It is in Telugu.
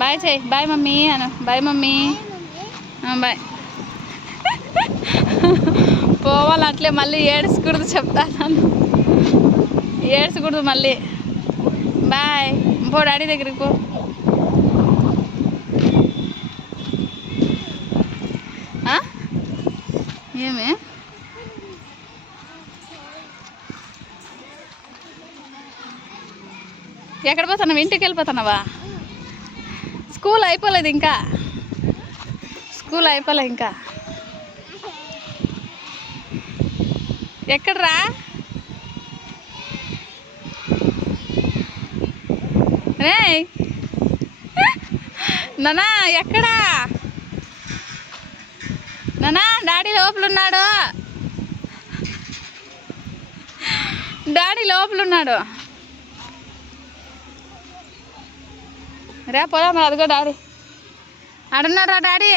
బాయ్ చెయ్యి. బాయ్ మమ్మీ అను. Bye mummy. బాయ్. పోవాలి అట్లే, మళ్ళీ ఏడ్చకూడదు చెప్తాను. ఏడ్చకూడదు మళ్ళీ. బాయ్. పో డాడీ దగ్గరికి పో. ఏమి ఎక్కడ పోతున్నావు? ఇంటికి వెళ్ళిపోతున్నావా? స్కూల్ అయిపోలేదు ఇంకా. స్కూల్ అయిపోలే ఇంకా. ఎక్కడరా? రే నానా ఎక్కడా? నానా డాడీ లోపలున్నాడు. డాడీ లోపలున్నాడు. రే పోదాం. అదిగో డాడీ ఆడున్నాడు రా. డాడీ